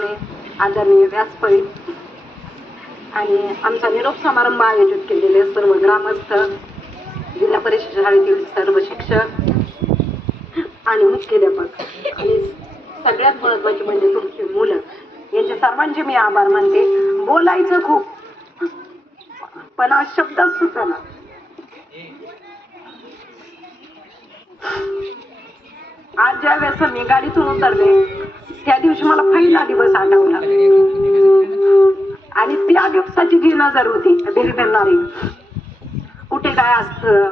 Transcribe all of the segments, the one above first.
पाहुणे आदरणीय व्यासपीठ आणि आमचा निरोप समारंभ आयोजित केलेले सर्व ग्रामस्थ जिल्हा परिषद शाळेतील सर्व शिक्षक आणि मुख्याध्यापक. आणि सगळ्यात महत्वाची म्हणजे तुमची मुलं. यांचे सर्वांचे मी आभार मानते. बोलायचं खूप. पण आज शब्दच सुचना आज ज्या वेळेस मी गाडीतून उतरले त्या दिवशी मला पहिला दिवस आठवला. आणि त्या दिवसाची जी नजर होती भिरभिरणारी कुठे काय असतं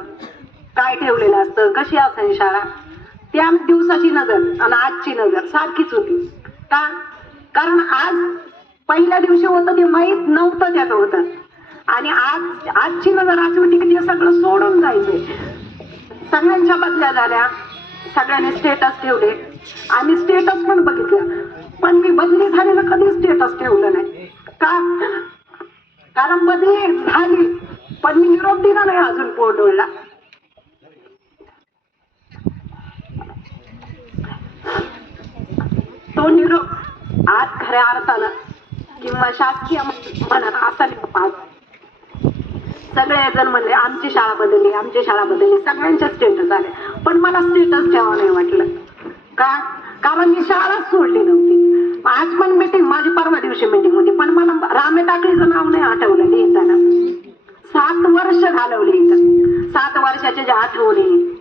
काय ठेवलेलं असतं कशी असेल शाळा त्या दिवसाची नजर आणि आजची नजर सारखीच होती. का? कारण आज पहिल्या दिवशी होतं ते माहीत नव्हतं त्याचं होतं. आणि आज आजची नजर अशी होती की ते सगळं सोडून जायचे. सगळ्यांच्या बदल्या झाल्या. सगळ्यांनी स्टेटस ठेवले. आम्ही स्टेटस पण बघितलं. पण मी बदली झालेलं कधी स्टेटस ठेवलं नाही. का? कारण बदली झाली. पण मी निरोप दिला नाही अजून पोटोळला तो निरोप आज खऱ्या अर्थानं किंवा शासकीय म्हणत असा निरोप आज. सगळे जण म्हणले आमची शाळा बदलली आमची शाळा बदलली सगळ्यांचे स्टेटस आले. पण मला स्टेटस ठेवा नाही वाटलं. का? कारण मी शाळाच सोडली नव्हती. आज पण मीटिंग माझी परवा दिवशी मीटिंग होती पण मला रामे टाकळीचं नाव नाही आठवलं लिहिताना. सात वर्ष घालवली इथं. सात वर्षाच्या ज्या आठवणी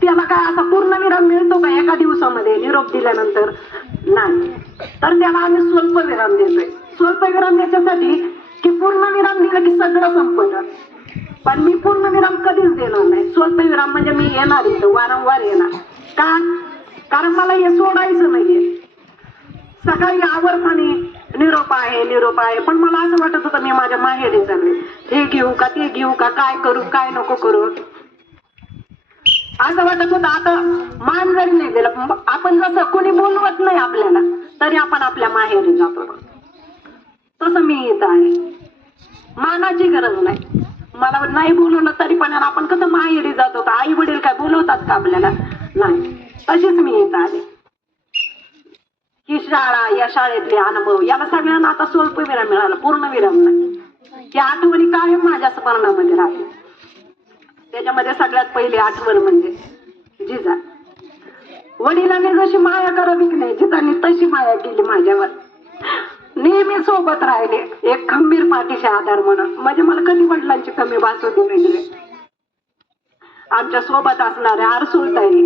त्याला काय असा पूर्णविराम मिळतो का एका दिवसामध्ये निरोप दिल्यानंतर? नाही. तर त्याला आम्ही स्वल्प विराम देतोय. स्वल्प विराम याच्यासाठी की पूर्ण विराम दिला की सगळं संपलं पण मी पूर्ण विराम कधीच देणार नाही. स्वल्प विराम म्हणजे मी येणार इथं वारंवार येणार. का? कारण मला हे सोडायचं नाहीये. सकाळी आवर्ताने निरोप आहे निरोप आहे. पण मला असं वाटत होतं मी माझ्या माहेरी चालले. हे घेऊ का ते घेऊ का काय करू काय नको करू? असं वाटत होतं आता मान जरी नाही दिला. आपण जसं कोणी बोलवत नाही आपल्याला तरी आपण आपल्या माहेरी जातो. तसं मी येत आहे. मानाची गरज नाही. मला नाही बोलवलं तरी पण आपण कसं माहेरी जातो? का आई वडील काय बोलवतात का आपल्याला? नाही. तशीच मी येत आले. ही शाळा या शाळेतले अनुभव याला सगळ्यांना आता स्वल्प विराम मिळाला पूर्ण विराम नाही. या आठवणी कायम माझ्या स्मरणामध्ये राहते त्याच्यामध्ये सगळ्यात पहिली आठवण म्हणजे जिजा. वडिलांनी जशी माया करावी की नाही जिजांनी तशी माया केली माझ्यावर. नेहमी सोबत राहिले एक खंबीर पाठीशी आधार म्हणून. म्हणजे मला कधी वडिलांची कमी भासू दिली आमच्यासोबत असणाऱ्या आरसुलताई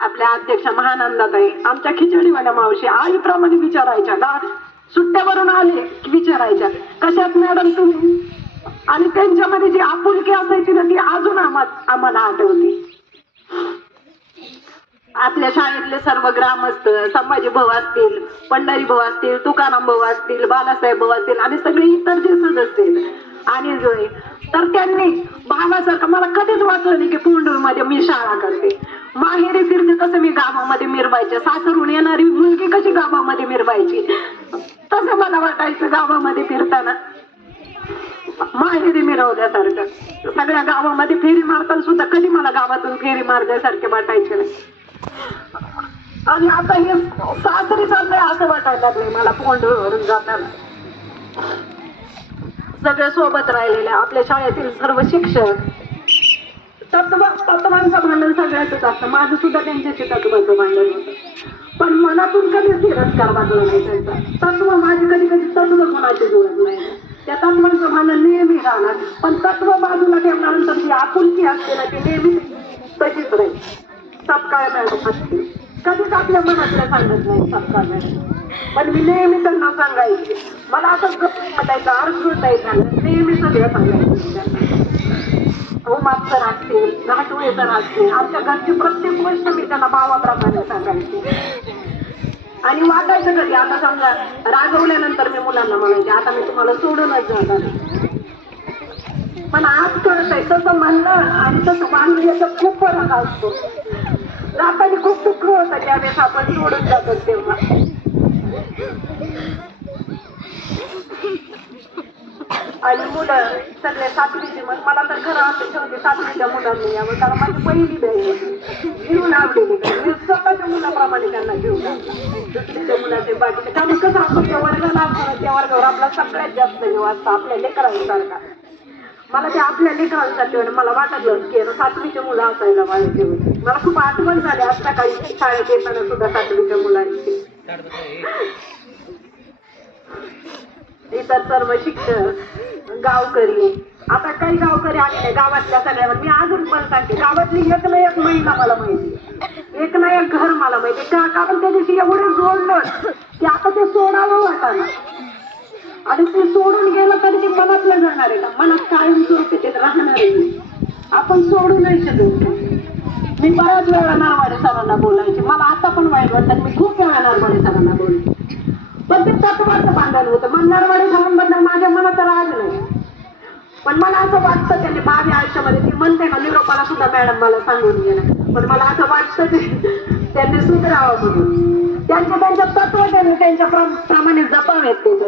आपल्या अध्यक्ष महानंदाताई आमच्या खिचडीवाल्या मावशी आईप्रमाणे विचारायच्या का सुट्ट्यावरून आले की विचारायच्या? कशात मॅडम तुम्ही? आणि त्यांच्यामध्ये जी आपुलकी असायची ना ती अजून आम्हा आम्हाला आठवती. आपल्या शाळेतले सर्व ग्रामस्थ संभाजी भाऊ असतील पंढरी भाऊ असतील तुकाराम भाऊ असतील बालासाहेब भाऊ असतील आणि सगळे इतर जे सदस्य आणि जुळे तर त्यांनी भावासारखं मला कधीच वाटलं नाही की पुंडूरमध्ये मी शाळा करते. माहेरी फिरते तसं मी गावामध्ये मिरवायचे. सासरून येणारी मुलगी कशी गावामध्ये मिरवायची? तसं मला वाटायचं गावामध्ये फिरताना. माहेरी मिरवल्यासारखं. सगळ्या गावामध्ये फेरी मारताना सुद्धा कधी मला गावातून फेरी मारल्यासारखे वाटायचे नाही. आणि आता हे सासरी चाललंय असं वाटायला लागलंय मला पोंडूरवरून जाताना. सगळे सोबत राहिलेले आपल्या शाळेतील सर्व शिक्षक. तत्व तत्वांचं भांडण सगळ्याच असतं माझं सुद्धा त्यांच्याशी तत्वाचं भांडण होतं. पण मनातून कधीच तिरस्कार वाटला नाही. त्यांचा तत्व माझे कधी कधी तत्व कोणाशी जुळत नाही. त्या तत्वांचं भांडण नेहमी राहणार. पण तत्व बाजूला ठेवल्यानंतर ती आपुलकी असते ना ती नेहमी तशीच राहील. सपकाळ मॅडम असते. कधीच आपल्या मनातल्या सांगत नाही सत्ता पण मी नेहमी त्यांना सांगायचे. मला असं वाटायचं अर्थ झालं नेहमी सगळं सांगायचं हो मास्तर असतील घाटोळे तर असतील आमच्या घरची प्रत्येक गोष्ट मी त्यांना भावाप्रमाणे सांगायची. आणि वाटायचं कधी? आता समजा रागवल्यानंतर मी मुलांना म्हणायचे आता मी तुम्हाला सोडूनच जाणार. पण आज कळत आहे तसं म्हणणं आणि तसं मानणं खूप फरक असतो. जाताना खूप दुःख होतं त्यावेळेस आपण सोडून जातो तेव्हा. आणि मुलं सगळे सातवीचे मग मला तर खरं असं ठेवते सातवीच्या मुलांनी यावं कारण माझी पहिली बहीण होती. घेऊन आवडली मी स्वतःच्या मुलाप्रमाणे त्यांना घेऊन दुसरीच्या मुलाचे बाकीचे कारण कसं आपण त्या वर्गाला असतो त्या वर्गावर आपला सगळ्यात जास्त जीव असतो आपल्या लेकरांसारखा. मला ते आपल्या लेकरांसाठी आणि मला वाटलं की ना सातवीचे मुलं असायला पाहिजे. मला खूप आठवण झाली आज सकाळी शाळेत येताना सुद्धा सातवीच्या मुलांची. इतर सर्व शिक्षक गावकरी. आता काही गावकरी आले नाही गावातल्या सगळ्या मी अजून पण सांगते गावातली एक ना एक महिला मला माहिती एक ना एक घर मला माहिती का? कारण त्या दिवशी एवढं जोडलं. की आता ते सोडावं वाटाणा आणि ते सोडून गेलं तरी ते मनातलं जाणार आहे का? मनात कायम स्वरूपी ते राहणार आपण सोडू नाही शकत. मी बऱ्याच वेळा नारवाडे सरांना बोलायचे. मला आता पण वाईट वाटतात मी खूप वेळा नारवाडे सरांना बोलले पण ते तत्वाचं बांधण होतं. मग नरवाडे सरांबद्दल माझ्या मनात राग नाही. पण मला असं वाटतं त्यांनी भावी आयुष्यामध्ये ती म्हणते ना निरोपाला सुद्धा मॅडम मला सांगून गेलं पण मला असं वाटतं ते त्यांनी सुधरावं म्हणून. त्यांच्या त्यांच्या तत्व त्यांनी त्यांच्या प्रमाणे जपावेत ते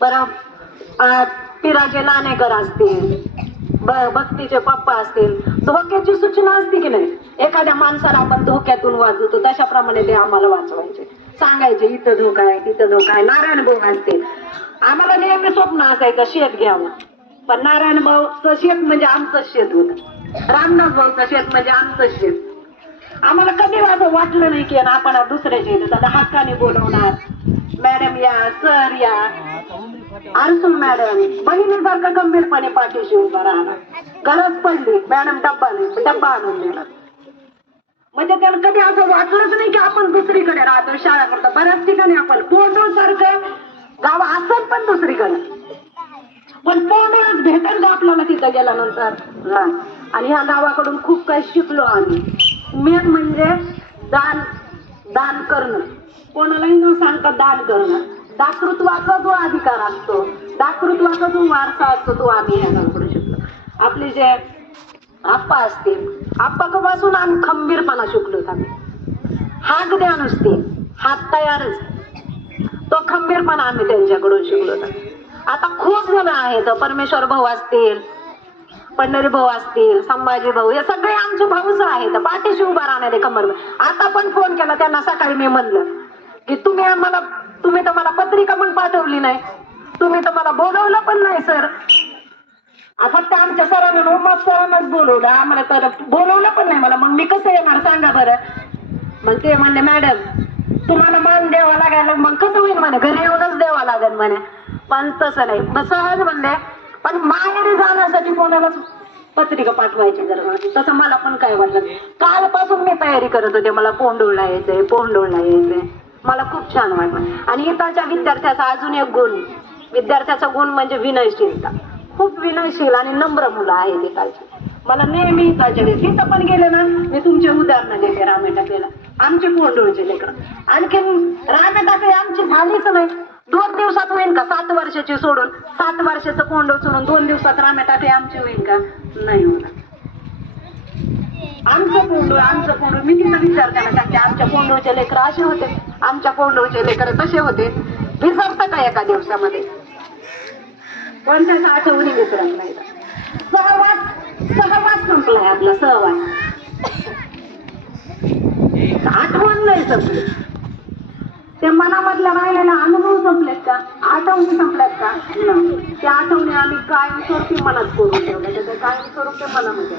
मला बरं नाणेकर असतील भक्तीचे पप्पा असतील धोक्याची सूचना असते की नाही? एखाद्या माणसाला आपण धोक्यातून वाचवतो तशाप्रमाणे ते आम्हाला वाचवायचे. सांगायचे इथं धोका आहे तिथं धोका आहे नारायण भाऊ असतील. आम्हाला नेहमी स्वप्न असायचं शेत घ्यावं. पण नारायण भाऊचं शेत म्हणजे आमचं शेत होत. रामदास भाऊचं शेत म्हणजे आमचं शेत. आम्हाला कधी असं वाटलं नाही की आपण दुसऱ्याच्या इथे आता हक्काने बोलवणार. मॅडम या सर या अर्सुल मॅडम बहिणीसारखं गंभीरपणे पाठीशी उभा राहणार गरज पडली मॅडम डब्बा नाही डब्बा आणून देणार म्हणजे त्याला कधी असं वाटलंच नाही की आपण दुसरीकडे राहतो शाळा करतो बऱ्याच ठिकाणी आपण पोंडो सारखं गाव असत पण दुसरीकडे. पण पोंडोच भेटेल का आपल्याला तिथं गेल्यानंतर? आणि ह्या गावाकडून खूप काही शिकलो आम्ही. मेन म्हणजे दान दान करणं. कोणालाही न सांगता दान करणं. दाकृत्वाचा जो अधिकार असतो दाकृत्वाचा जो वारसा असतो तो आम्ही ह्या करू शिकलो. आपले जे आप्पा असतील आप्पापासून आम्ही खंबीरपणा शिकलो आम्ही. हात द्या नुसते हात तयारच तो खंबीरपणा आम्ही त्यांच्याकडून शिकलो आता खूप जण आहेत परमेश्वर भाऊ असतील पंढरी भाऊ असतील संभाजी भाऊ हे सगळे आमचे भाऊच आहेत. पाठीशी उभा राहणारे कमर आता पण फोन केला त्यांना सकाळी मी म्हणलं की तुम्ही आम्हाला तुम्ही तर मला पत्रिका पण पाठवली नाही. तुम्ही तर मला बोलवलं पण नाही सर आ, फक्त आमच्या सरांना उमाप सरांनाच बोलवलं. आम्हाला तर बोलवलं पण नाही मला. मग मी कसं येणार सांगा बरं? मग ते म्हणले मॅडम तुम्हाला मान द्यावा लागायला. मग कसं होईल म्हणे? घरी येऊनच द्यावा लागेल म्हणे. पण तसं नाही. मग सहज म्हणले पण माहेरी जाण्यासाठी कोणालाच पत्रिका पाठवायची जर तसं मला पण काय वाटलं. कालपासून मी तयारी करत होते. मला पोंडोळला यायचंय पोंडोळला यायचंय. मला खूप छान वाटलं. आणि इथाच्या विद्यार्थ्याचा अजून एक गुण विद्यार्थ्याचा गुण म्हणजे विनयशीलता. खूप विनयशील आणि नम्र मुलं आहेत इथाची मला नेहमी इथाच्या तिथं पण गेले ना मी तुमचे उदाहरण देते रामेटाकेला आमचे पोंडोळचे लेकर. आणखीन रामेटाके आमची झालीच नाही. दोन दिवसात होईल का सात वर्षाची सोडून? सात वर्षाचं पोंडो सोडून दोन दिवसात रामेटाके आमची होईल का? नाही होणार. आमचं पोंडो आमचं कोंडू. मी तिथं विचारताना टाकते आमच्या पोंडोचे लेकर असे होते. आमच्या पोंडोचे लेकर तसे होते. विसरतं का एका दिवसामध्ये? कोणत्याच आठवणी विसरत नाही. सहवास सहवास संपलाय आपला सहवास. आठवण नाही संपली. ते मनामधल्या राहिलेला अनुभव संपलेत का? आठवणी संपल्यात का? त्या आठवणी आम्ही कायमस्वरूपी मनात करून ठेवल्या. त्याच्या कायमस्वरूपी मनामध्ये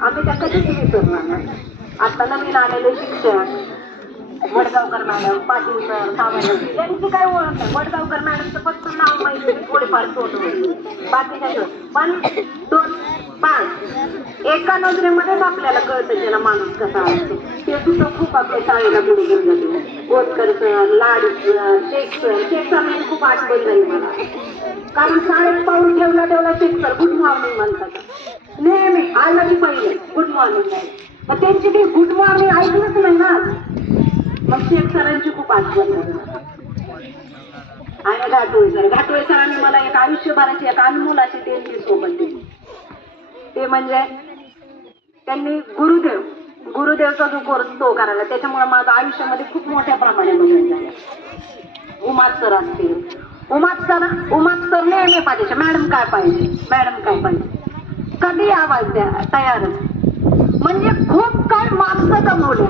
आम्ही त्या कधीच विसरणार नाही. आता नवीन आलेले शिक्षक वडगावकर मॅडम पाटील सर सावंत यांची काय ओळख नाही. वडगावकर मॅडमचं फक्त नाव माहिती आहे, थोडेफार फोटो बाकी काय नाही. पण दोन पाच एका नजरेमध्येच आपल्याला कळतं त्याला माणूस कसा असतो. ते सुद्धा खूप आपल्या शाळेला पुढे घेऊन जाते. Gotkar sir Lad sir Shaikh sir Shaikh sir यांनी खूप आठवण नाही मला. कारण शाळेत पाऊल ठेवला ठेवला शेख सर गुड मॉर्निंग म्हणतात. नेहमी आलं की पहिले गुड मॉर्निंग मग त्यांची काही गुड मॉर्निंग ऐकलंच नाही ना. मग शेख सरांची खूप आठवण आणि घाटोळे सर घाटोळे सरांनी मला एक आयुष्यभराची एक अनमोलाची देणगी सोबत दिली. ते म्हणजे त्यांनी गुरुदेव गुरुदेवचा जो कोर्स तो करायला त्याच्यामुळे माझं आयुष्यामध्ये खूप मोठ्या प्रमाणे बदल झाला. उमात सर असतील. उमात सर उमात सर नेहमी पाहिजे मॅडम काय पाहिजे? मॅडम काय पाहिजे? कधी आवाज द्या तयारच म्हणजे खूप काय माणसं कमवले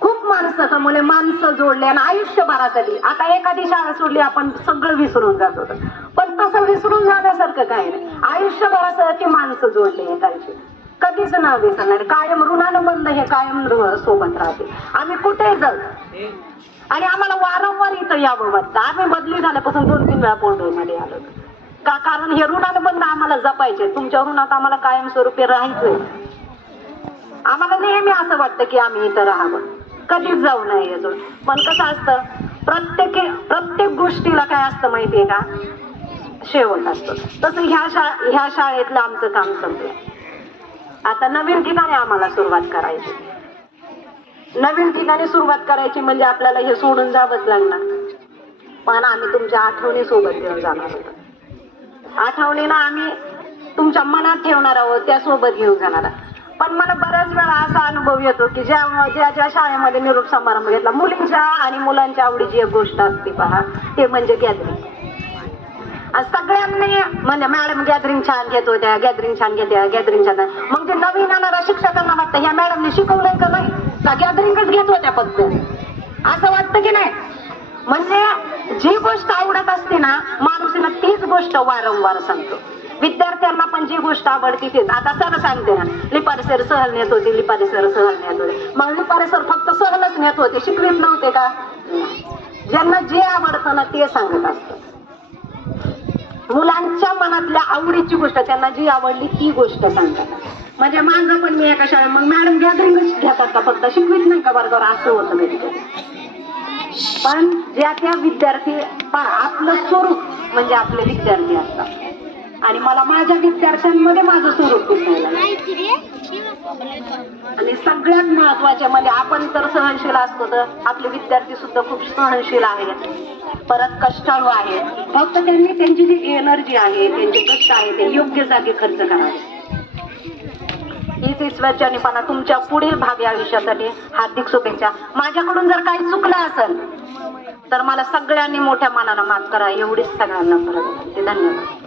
खूप माणसं कमवले माणसं जोडले आणि आयुष्यभरासाठी आता एखादी शाळा सोडली आपण सगळं विसरून जात. होतं पण तसं विसरून जाण्यासारखं काही नाही. आयुष्यभरासाठी माणसं जोडले एकाची कधीच ना विसरणार कायम ऋणानुबंध हे कायम सोबत राहते. आम्ही कुठे जाऊ? आणि आम्हाला वारंवार इथं यावं वाटतं. आम्ही बदली झाल्यापासून दोन तीन वेळा पोंडोमध्ये आलो. का कारण हे ऋणानुबंध आम्हाला जपायचे तुमच्या ऋणात आम्हाला कायमस्वरूपी राहायचंय. आम्हाला नेहमी असं वाटतं की आम्ही इथं राहावं. कधीच जाऊ नये अजून पण कसं असतं प्रत्येक प्रत्येक गोष्टीला काय असतं माहितीये का? शेवट असतो. तसं ह्या शा ह्या शाळेतलं आमचं काम संपलं. आता नवीन ठिकाणी आम्हाला सुरुवात करायची. नवीन ठिकाणी सुरुवात करायची म्हणजे आपल्याला हे सोडून जावंच लागणार. पण आम्ही तुमच्या आठवणी सोबत घेऊन जाणार होतो आठवणीनं आम्ही तुमच्या मनात ठेवणार आहोत त्यासोबत घेऊन जाणार आहोत. पण मला बऱ्याच वेळा असा अनुभव येतो की ज्या ज्या ज्या शाळेमध्ये निरोप समारंभ घेतला मुलींच्या आणि मुलांच्या आवडीची एक गोष्ट असते पहा ते म्हणजे गॅदरिंग सगळ्यांनी म्हणजे मॅडम गॅदरिंग छान घेत होत्या गॅदरिंग छान घेत्या गॅदरिंग छान. मग ते नवीन येणाऱ्या शिक्षकांना वाटतं ह्या मॅडमने शिकवलंय का नाही? का गॅदरिंगच घेत होत्या फक्त? असं वाटतं की नाही? म्हणजे जी गोष्ट आवडत असते ना माणूस तीच गोष्ट वारंवार सांगतो. विद्यार्थ्यांना पण जी गोष्ट आवडती तीच. आता सर सांगते ना लिपारी सर सहल नेत होते लिपारी सर सहल नेत होते. मग लिपारी सर फक्त सहलच नेत होते शिकवीत नव्हते का? ज्यांना जे आवडतं ना ते सांगत असतं. मुलांच्या मनातल्या आवडीची गोष्ट त्यांना जी आवडली ती गोष्ट सांगतात. म्हणजे माझं पण मी एका शाळेत मग मॅडम गॅदरिंगच घेतात का फक्त? शिकवीत नाही का बरोबर असं होतं मी पण ज्या त्या विद्यार्थी पण आपलं स्वरूप म्हणजे आपले विद्यार्थी असतात. आणि मला माझ्या विद्यार्थ्यांमध्ये माझं स्वरूप दिसायला आणि सगळ्यात महत्त्वाचे म्हणजे आपण तर सहनशील असतो तर आपले विद्यार्थी सुद्धा खूप सहनशील आहेत. परत कष्टाळू आहेत. फक्त त्यांनी त्यांची जी एनर्जी आहे त्यांचे कष्ट आहे ते योग्य जागी खर्च करावे. हीच ईश्वरच्यानीपणा तुमच्या पुढील भावी आयुष्यासाठी हार्दिक शुभेच्छा. माझ्याकडून जर काही चुकलं असेल तर मला सगळ्यांनी मोठ्या मनानं माफ करा. एवढीच सगळ्यांना परत धन्यवाद.